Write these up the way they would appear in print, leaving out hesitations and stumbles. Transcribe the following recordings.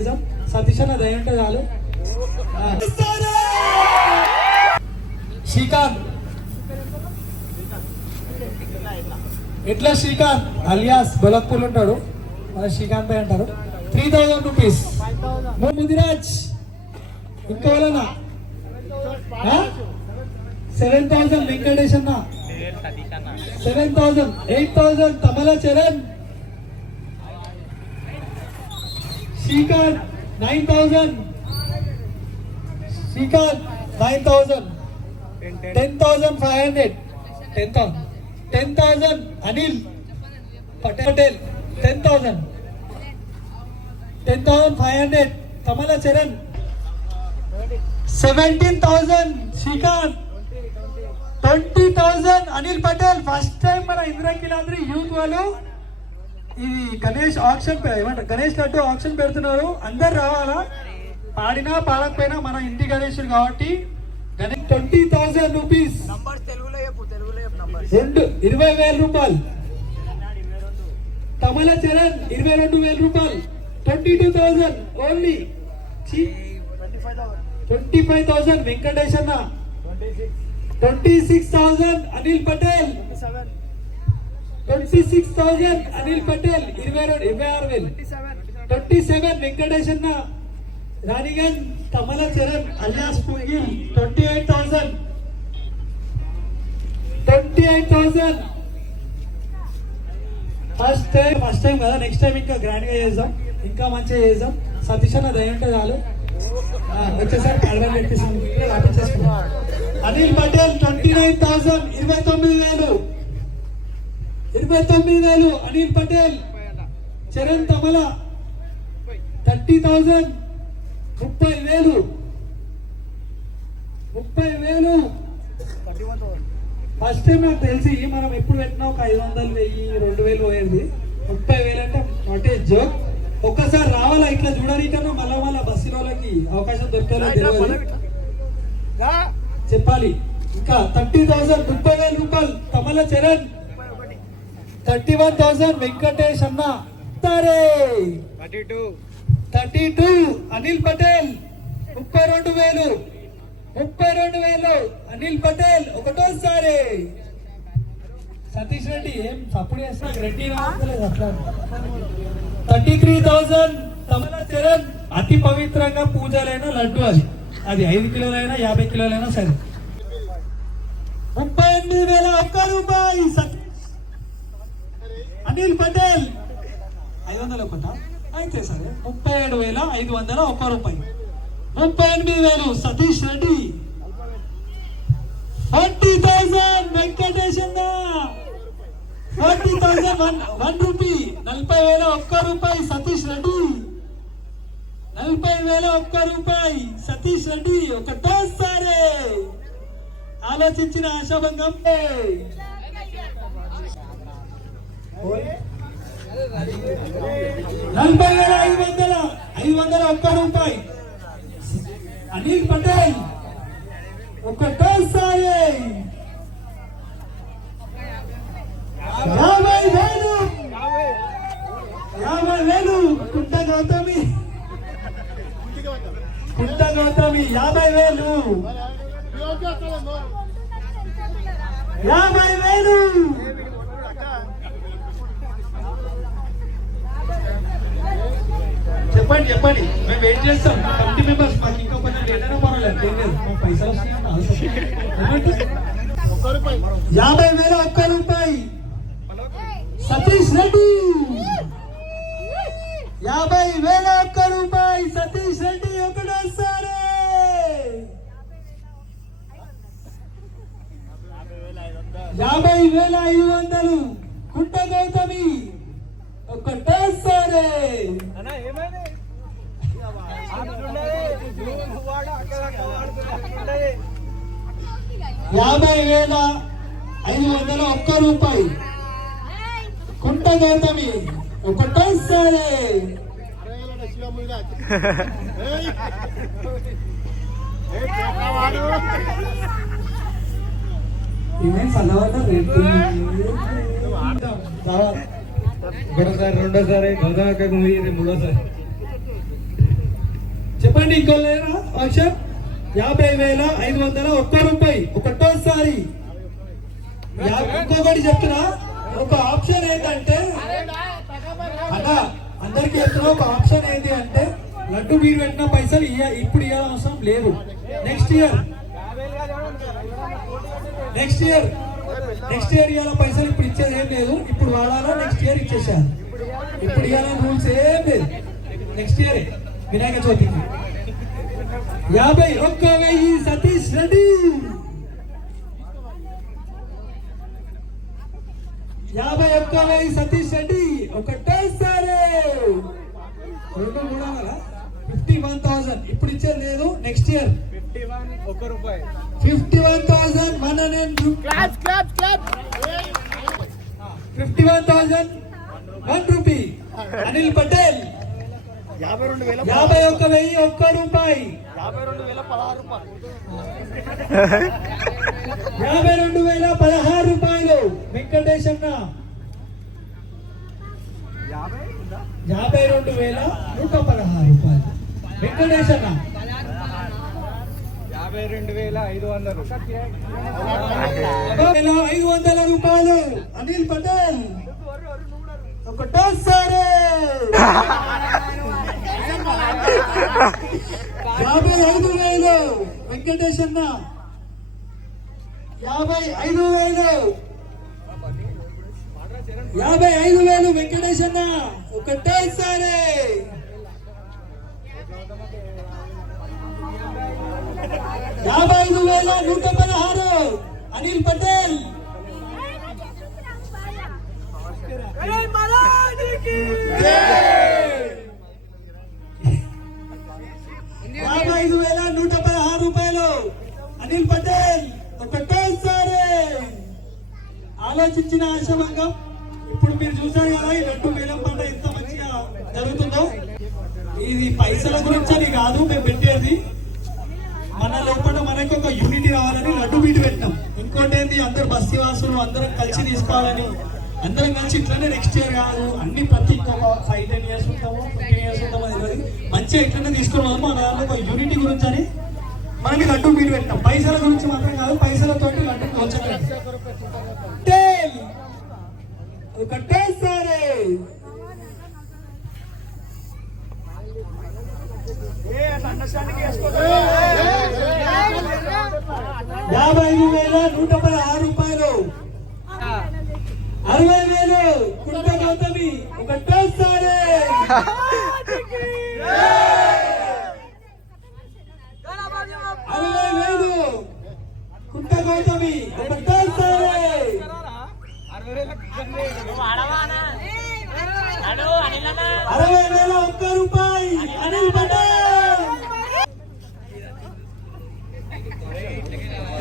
చేద్దాం. సతీష్ అన్న దయ ఉంటే చాలు. శ్రీకాంత్ ఎట్లా శ్రీకాంత్ అలియాస్ బలక్పూర్ ఉంటాడు, శ్రీకాంత్ అంటారు. 3000 రూపీస్. ముదిరాజ్ ఇంకోనా 7000 వెంకటేష్ అన్న 7000. 8000 తమల చరణ్. శ్రీకాంత్ 9000. శ్రీకాంత్ 9000. 10,500. 10,000 అనిల్ పటేల్. 10,000. 10,500 తమల చరణ్. 17,000 శ్రీకాంత్. 20,000 అనిల్ పటేల్. ఫస్ట్ టైం మన ఇంద్రకీలాద్రి యూత్ వాళ్ళు ఇది గణేష్ ఆప్షన్ ఏమంటారు, గణేష్ లడ్డు ఆప్షన్ పెడుతున్నారు. అందరు రావాలా, పాడినా పాడకపోయినా మన ఇంటి గణేశుడు కాబట్టి. 20,000 రూపీస్. 20,000 రూపాయలు. తమల చరణ్ 22,000 రూపాయలు. 22,000 ఓన్లీ. 25,000 వెంకటేష్ అన్న. 26,000 అనిల్ పటేల్. 26,000 అనిల్ పటేల్. 26,000 27 వెంకటేష్ అన్న. రాణిగంజ్ తమల చరణ్ అలియాస్ పుంగిల్. 28,000. 28,000. ఫస్ట్ టైం కదా, నెక్స్ట్ టైం ఇంకా గ్రాండ్ గా చేద్దాం, ఇంకా మంచిగా చేద్దాం. సతీష్ అన్న దయ ఉంటే చాలు. వచ్చేసరి అడ్వాన్స్ పెట్టేసాం. అనిల్ పటేల్ 29,000. 29,000. 29,000 అనిల్ పటేల్. చరణ్ తమల 30,000. 30,000. 30,000. ఫస్ట్ టైం నాకు తెలిసి మనం ఎప్పుడు పెట్టినా ఒక 500, 1000, 2000 పోయేది. 30,000 అంటే నాట్ ఏ జోక్. ఒక్కసారి రావాలా ఇట్లా చూడడానికన్నా మళ్ళా బస్సులకి అవకాశం దొరికేలా చెప్పాలి. ఇంకా 30,000. 30,000 రూపాయలు తమల చరణ్. 31,000 వెంకటేష్ అన్న. 32 అనిల్ పటేల్. 32,000. 32,000 అనిల్ పటేల్. ఒకటోసారి సతీష్ రెడ్డి ఏం సప్పుడు చేస్తా రెడ్డి రావట్లేదు అట్లా. 33,000 తమల చరణ్. అతి పవిత్రంగా పూజలైన లడ్డు అది 5 కిలోలైనా 50 కిలోలైనా సరే. 38,001 రూపాయి అనిల్ పటేల్. 500 ఒకటా అయితే సరే. 37,501 రూపాయి. 38,000 సతీష్ రెడ్డి. 40,000 వెంకటేష్ అన్న. 40,000 1 రూపీ. 40,001 రూపాయి సతీష్ రెడ్డి. 40,001 రూపాయి సతీష్ రెడ్డి. ఒకటోసారి ఆలోచించిన ఆశాభంగం. 40,501 రూపాయి అనిల్ పటేల్. ఒకటోసారి 50,000. 50,000 కుంట గౌతమి. 50,000. 50,000. చెప్పండి మేము వెయిట్ చేస్తాం. కమిటీ మెంబర్స్ మాకు ఇంకా కొంచెం లేట్ అయినా పర్వాలేదు, ఏం లేదు. మాకు పైసలు వస్తున్నాయి. 50,001 రూపాయి సతీష్ రెడ్డి. 50,001 రూపాయి సతీష్ రెడ్డి. ఒకటోసారి 50,500 కుంట గౌతమి. ఒకటోసారి 50,501 రూపాయి కుంట గౌతమి. ఒకటోసారి ఇవేం సన్నవాళ్ళ రేటు. ఒకటోసారి, రెండోసారి, మూడోసారి చెప్పండి ఇంకో లేరా ఆప్షన్ 50,500 ఒక్క రూపాయి ఒకటోసారి. ఇంకొకటి చెప్తున్నా, ఒక ఆప్షన్ ఏంటంటే అన్నా అందరికి చెప్తున్నా, ఒక ఆప్షన్ ఏంటి అంటే లడ్డు మీరు పెట్టిన పైసలు ఇప్పుడు ఇవ్వాల్సిన అవసరం లేదు. నెక్స్ట్ ఇయర్ ఇవాళ పైసలు ఇప్పుడు ఇచ్చేది ఏం లేదు. ఇప్పుడు వాడాలా, నెక్స్ట్ ఇయర్ ఇచ్చేసారు. ఇప్పుడు ఇవాళ రూల్స్ ఏం లేదు. నెక్స్ట్ ఇయర్ వినాయక చవితికి 51,000 సతీష్ రెడ్డి. 51,000 సతీష్ రెడ్డి ఒకటేసారి. 51,000 ఇప్పుడు ఇచ్చేది లేదు. నెక్స్ట్ ఇయర్ 51,000 మన 51,000 1 రూపీ. అనిల్ పటేల్ 51,000 ఒక్క రూపాయి. 52,016 రూపాయలు. వెంకటేష్ అన్న 52,116 రూపాయలు. వెంకటేష్ అన్న 52,500 రూపాయలు. అనిల్ పటేల్ ఒకటోసారి 55,000. వెంకటేష్ అన్న 55,000. 55,000 వెంకటేష్ అన్న ఒకటేసారి. 55,116 అనిల్ పటేల్. 55,116 రూపాయలు. అనిల్ పటేల్ ఒకటేసారి. ఆలోచించిన ఆశాభంగం. ఇప్పుడు మీరు చూసారు కదా ఈ లడ్డు వేలం పంట ఎంత మంచిగా జరుగుతుందో. ఇది పైసల గురించి అని కాదు మేము పెట్టేది, మన లోపల మనకు ఒక యూనిటీ రావాలని లడ్డు బీటు పెట్టినాం. ఇంకోటి ఏంటి, అందరు బస్తీ వాసులు అందరం కలిసి తీసుకోవాలని. అందరం కలిసి ఇట్లనే నెక్స్ట్ ఇయర్ కాదు అన్ని ప్రతి ఇంకొక 5-10 years ఉంటాము, 15 years ఉంటాము అనేది మంచిగా ఇట్లనే తీసుకోవడం మన దాంట్లో ఒక యూనిటీ గురించి అని మనకి లడ్డు బీటు పెట్టినాం. పైసల గురించి మాత్రం కాదు, పైసలతోటి లడ్డు కోల్చలేదు. ఒకటేసారి 55,116 రూపాయలు. 60,000 కుంట గౌతమి ఒకటేసారి. 60,000 కుంట గౌతమి ఒకటేసారి. 60,000 ఒక్క రూపాయి. అనిల్ పటేల్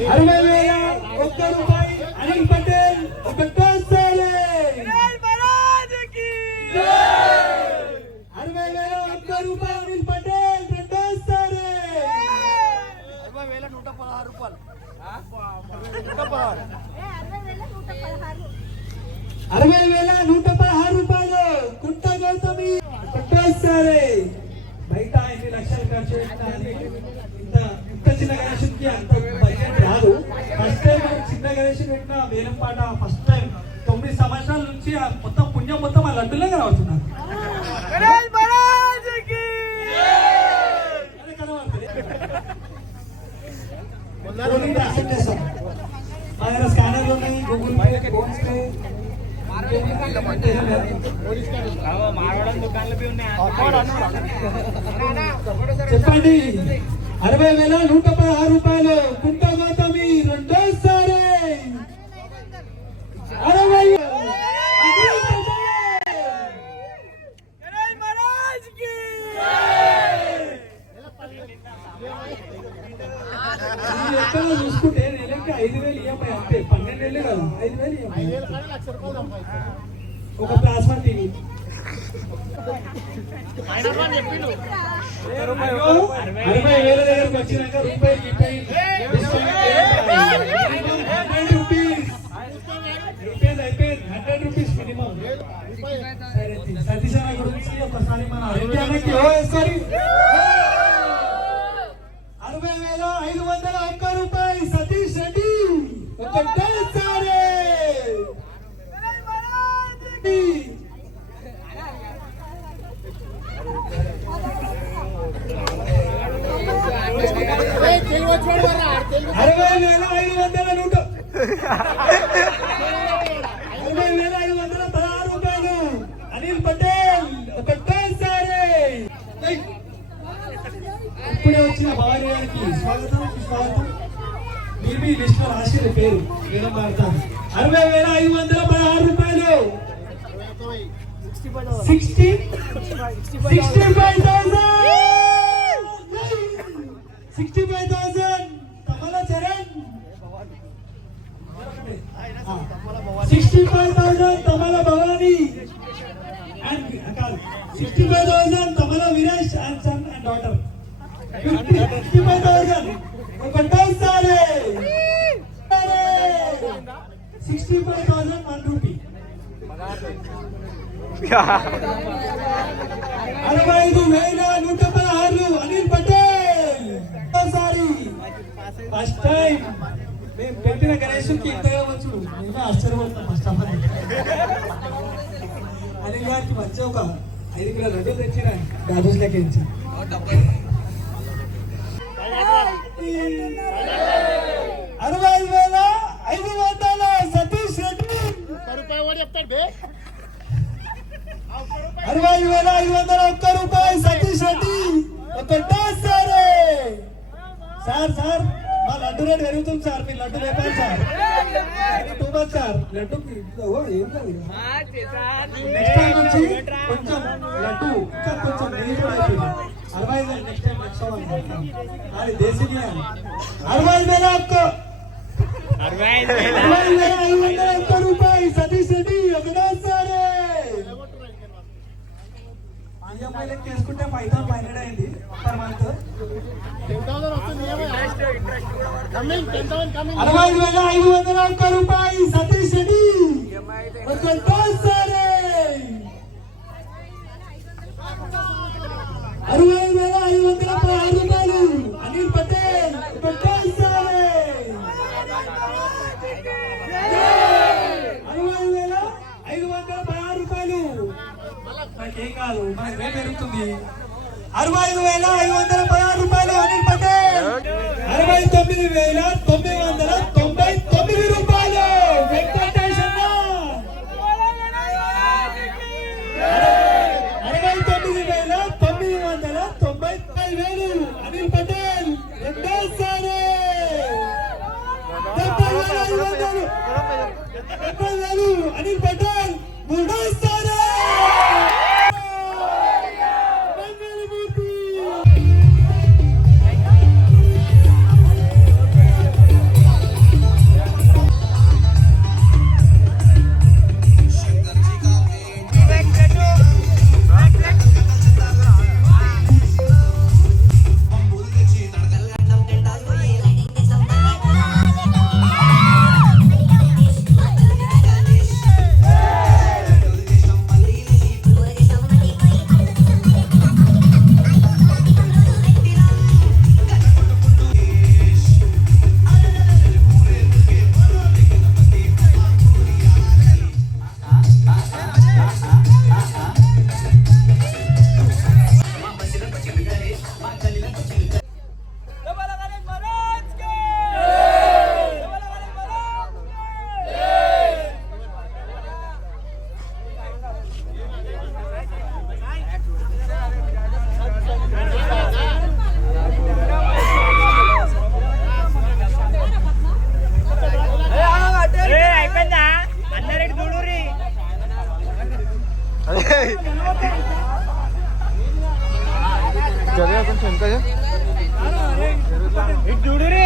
60,000 ఒక్క రూపాయి. అనిల్ పటేల్ ఒకటోసారి. 60,000 ఒక్క రూపాయి. అనిల్ పటేల్ రెండోసారి. 60,116 రూపాయలు. 60,116 రూపాయలు. కుంట గౌతమి ఒకటోసారి. బయట ఎన్ని లక్షలు ఖర్చు పెట్టినా ఇంత చిన్న గణేశుడికి అంత బడ్జెట్ రాదు. ఫస్ట్ టైం చిన్న గణేశుడు పెట్టిన వేలం పాట ఫస్ట్ టైం 9 సంవత్సరాల నుంచి ఆ మొత్తం పుణ్యం మొత్తం ఆ లడ్డులే కనబడుతున్నారు. మా దగ్గర స్కానర్లు ఉన్నాయి, గూగుల్ పే, ఫోన్ పే. చెప్పండి 60,116 రూపాయలు. కుంట గౌతమి రెండోసారి. 60,000 ఎక్కడ చూసుకుంటే నెలకి 5,000 EMI అంతే. 12 నెలలు కాదు, 5,000 EMI. ఒక ప్లాస్మా టీవీ 60,000 దగ్గరకు వచ్చినాక రూపాయి 100 రూపీస్ మినిమం. సతీష్ అన్న గురించి ఒకసారి మన 60,500 నోటు 60,516 రూపాయలు అనిల్ పటేల్ ఒకటోసారి. ఇప్పుడే వచ్చిన భార్య గారికి స్వాగతం స్వాగతం. మీరు మీ లిస్ట్ లో రాసిన పేరు వేరే మారుతాను. 60,516 రూపాయలు 65,000 తమలా చరణ్ 65,000 తమలా భవానీ అండ్ కాదు 65,000 Tamala Veeresh and son and daughter 65,000 ఒకటోసారి 65,000 1 రూపీ 65,116 అనిల్ పటేల్ ఒకసారి. ఫస్ట్ టైం మేము పెట్టిన గణేశుకి ఇంతగా వచ్చు ఇంకా ఆశ్చర్యపోతున్నాం. ఫస్ట్ ఆఫ్ ఆల్ అనిల్ గారికి వచ్చి ఒక 5 కిలోల లడ్డు తెచ్చిన గాజుస్ లెక్కించి 60,500 సతీష్ రెడ్డి 60,501 రూపాయి సతీష్ రెడ్డి ఒకటోసారి. సార్ సార్ మా లడ్డు రేటు పెరుగుతుంది సార్, మీ లడ్డు లేపాలి సార్. టూ మచ్ సార్ లడ్డుకి ఏం కాదు. నెక్స్ట్ టైం నుంచి కొంచెం లడ్డు ఇంకా కొంచెం నీరు అయిపోయింది. 65 నెక్స్ట్ టైం అది దేశీయ 65,501 రూపాయి సతీష్ రెడ్డి ఒకటోసారి. ఈఎంఐ లెక్క చేసుకుంటే 5,500 అయింది పర్ మంత్. 65,501 రూపాయి సతీష్ రెడ్డి ఒకటోసారి. 65,516 రూపాయలు అనిల్ పటేల్ ఒకటోసారి. 65,516 రూపాయలు నాకేం కాదు, మనకి రేట్ పెరుగుతుంది. 65,516 రూపాయలు అనిల్ పటేల్. 69,999 రూపాయలు వెంకటేష్ అన్న. 69,995 అనిల్ పటేల్ రెండోసారి. 70,500 అనిల్ పటేల్ మూడోసారి. కొంచెం ఎంత చూడు రే